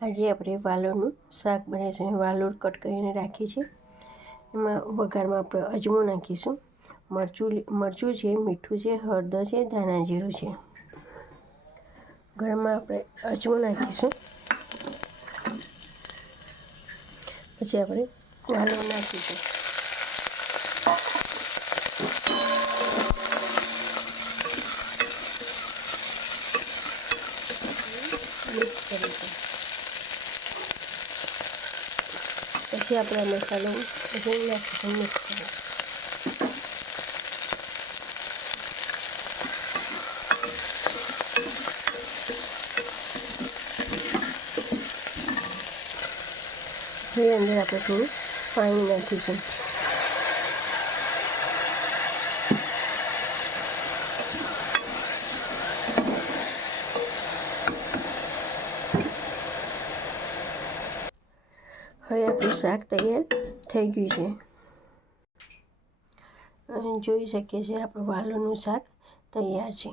આજે આપણે વાલોળનું શાક બનાવીશું. વાલોળ કટ કરીને રાખી છે. એમાં વઘારમાં આપણે અજમો નાખીશું, મરચું છે, મીઠું છે, હળદર છે, ધાણા જીરું છે. ગરમમાં આપણે અજમો નાખીશું. પછી આપણે વાલોળ નાખીશું. મિક્સ કરીશું. પછી આપણે મસાલો નાખીશું, મિક્સ કરીશું. હવે અંદર આપણે થોડું પાણી નાખીશું. હવે આપણું શાક તૈયાર થઈ ગયું છે. જોઈ શકીએ છીએ આપણું વાલોળનું શાક તૈયાર છે.